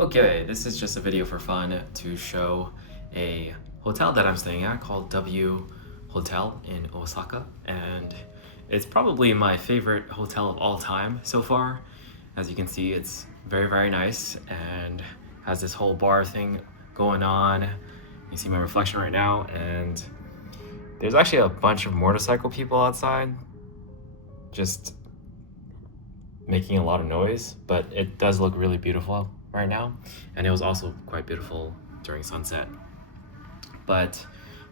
Okay, this is just a video for fun to show a hotel that I'm staying at called W Hotel in Osaka, and it's probably my favorite hotel of all time so far. As you can see, it's very nice and has this whole bar thing going on. You see my reflection right now, and there's actually a bunch of motorcycle people outside just making a lot of noise, but it does look really beautiful right now, and it was also quite beautiful during sunset. But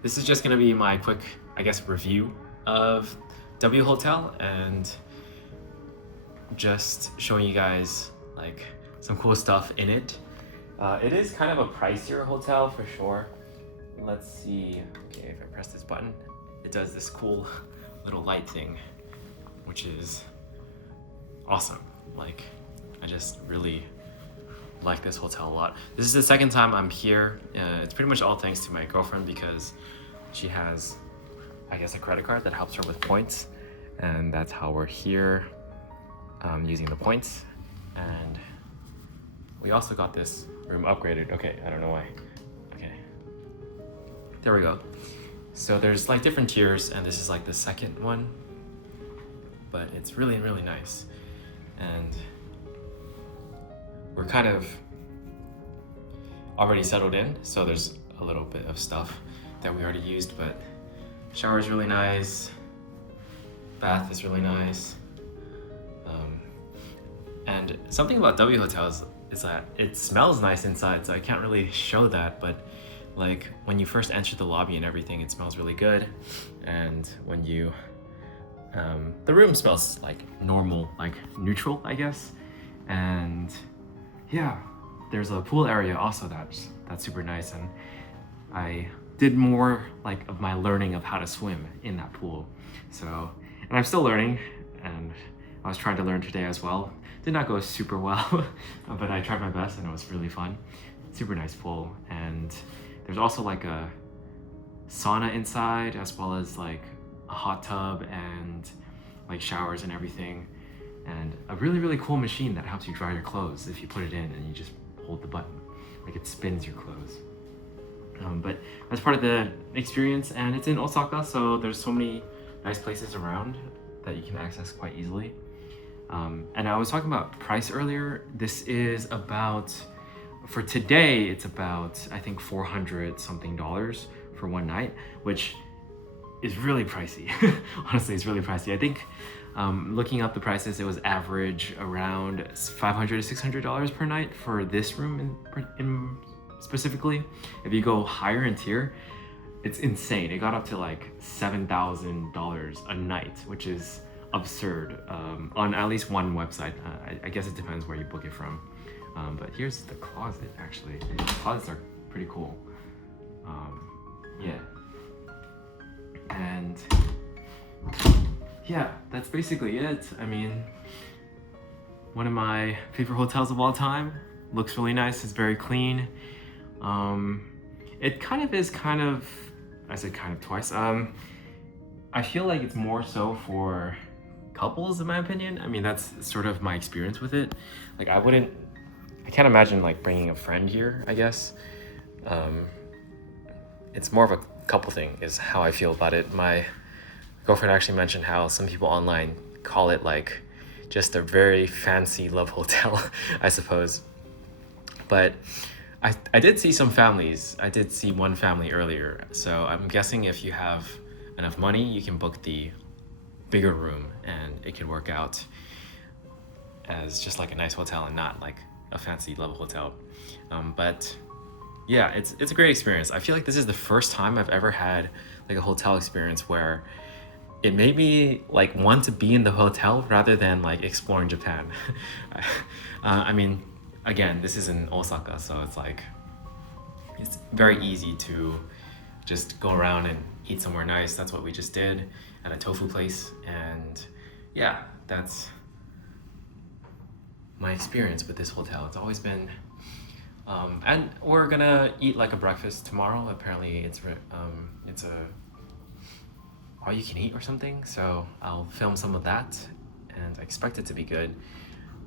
this is just gonna be my quick, I guess, review of W Hotel and just showing you guys like some cool stuff in it. It is kind of a pricier hotel for sure. Let's see, okay, if I press this button, it does this cool little light thing, which is awesome. Like, I just really like this hotel a lot. This is the second time I'm here. It's pretty much all thanks to my girlfriend because she has, I guess, a credit card that helps her with points, and that's how we're here, using the points. And we also got this room upgraded. Okay, I don't know why. Okay, there we go. So there's like different tiers, and this is like the second one, but it's really nice. And we're kind of already settled in, so there's a little bit of stuff that we already used, but shower is really nice, bath is really nice. And something about W hotels is that it smells nice inside, so I can't really show that, but like when you first enter the lobby and everything, it smells really good. And when you the room smells like normal, like neutral, I guess. And yeah, there's a pool area also that's super nice, and I did more like of my learning of how to swim in that pool. So, and I'm still learning, and I was trying to learn today as well. Did not go super well, but I tried my best and it was really fun. Super nice pool, and there's also like a sauna inside, as well as like a hot tub and like showers and everything, and a really cool machine that helps you dry your clothes if you put it in and you just hold the button, like it spins your clothes. But that's part of the experience, and it's in Osaka, so there's so many nice places around that you can access quite easily. And I was talking about price earlier. This is about, for today, it's about, I think, $400 something for one night, which is really pricey. Honestly, it's really pricey. I think looking up the prices, it was average around $500 to $600 per night for this room in specifically. If you go higher in tier, it's insane. It got up to like $7,000 a night, which is absurd, on at least one website. I guess it depends where you book it from. But here's the closet, actually. The closets are pretty cool. Yeah. And yeah, that's basically it. I mean, one of my favorite hotels of all time. Looks really nice, it's very clean. It kind of, I said kind of twice. I feel like it's more so for couples, in my opinion. I mean, that's sort of my experience with it. Like, I can't imagine like bringing a friend here, I guess. It's more of a couple thing is how I feel about it. My girlfriend actually mentioned how some people online call it like just a very fancy love hotel, I suppose. But I did see some families. I did see one family earlier, so I'm guessing if you have enough money, you can book the bigger room and it could work out as just like a nice hotel and not like a fancy level hotel. But yeah, it's a great experience. I feel like this is the first time I've ever had like a hotel experience where it made me like want to be in the hotel rather than like exploring Japan. I mean, again, this is in Osaka, so it's like it's very easy to just go around and eat somewhere nice. That's what we just did at a tofu place, and yeah, that's my experience with this hotel. It's always been and we're gonna eat like a breakfast tomorrow. Apparently it's a all you can eat or something, so I'll film some of that, and I expect it to be good.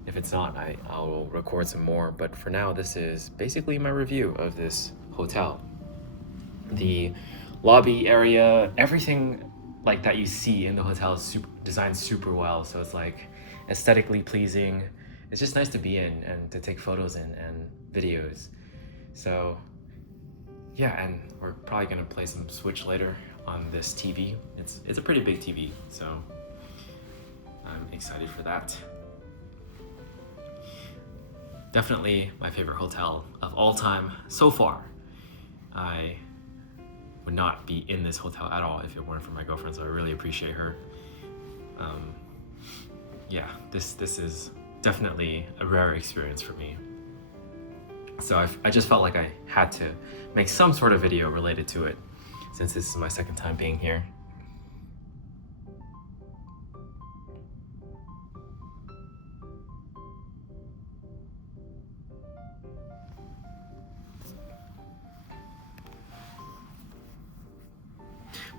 if it's not, I'll record some more. But for now, this is basically my review of this hotel. The lobby area, everything like that you see in the hotel is designed super well. So it's like aesthetically pleasing. It's just nice to be in and to take photos in and videos. So yeah, and we're probably gonna play some Switch later on this TV. It's a pretty big TV, so I'm excited for that. Definitely my favorite hotel of all time so far. I would not be in this hotel at all if it weren't for my girlfriend, so I really appreciate her. Yeah, this is definitely a rare experience for me. So I just felt like I had to make some sort of video related to it, since this is my second time being here.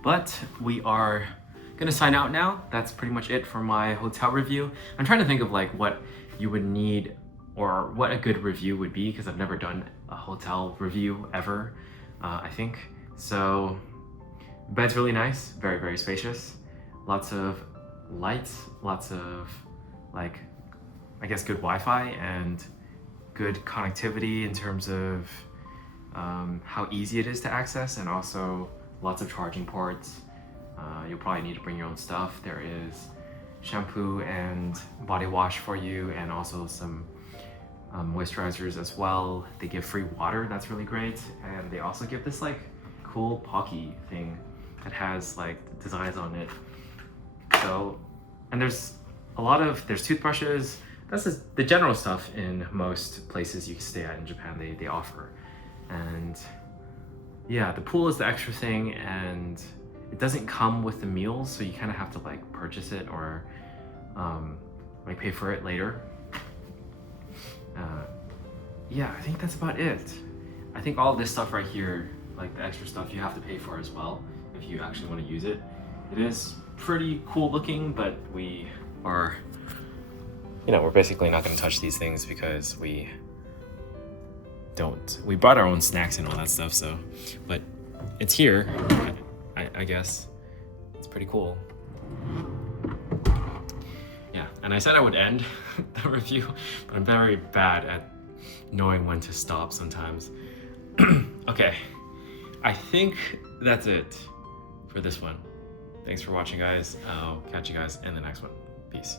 But we are gonna sign out now. That's pretty much it for my hotel review. I'm trying to think of like what you would need or what a good review would be, because I've never done a hotel review ever, I think. So, bed's really nice, very, very spacious. Lots of lights, lots of like, I guess good Wi-Fi and good connectivity in terms of how easy it is to access, and also lots of charging ports. You'll probably need to bring your own stuff. There is shampoo and body wash for you, and also some moisturizers as well. They give free water, that's really great. And they also give this like cool Pocky thing that has like designs on it. So, and there's toothbrushes. That's just the general stuff in most places you can stay at in Japan, they offer. And yeah, the pool is the extra thing, and it doesn't come with the meals, so you kind of have to like purchase it or like pay for it later. Yeah, I think that's about it. I think all this stuff right here, like the extra stuff, you have to pay for as well if you actually want to use it. It is pretty cool looking, but we are, we're basically not going to touch these things because we brought our own snacks and all that stuff, so, but it's here, I guess. It's pretty cool. Yeah, and I said I would end the review, but I'm very bad at knowing when to stop sometimes. Okay, I think that's it for this one. Thanks for watching, guys. I'll catch you guys in the next one. Peace.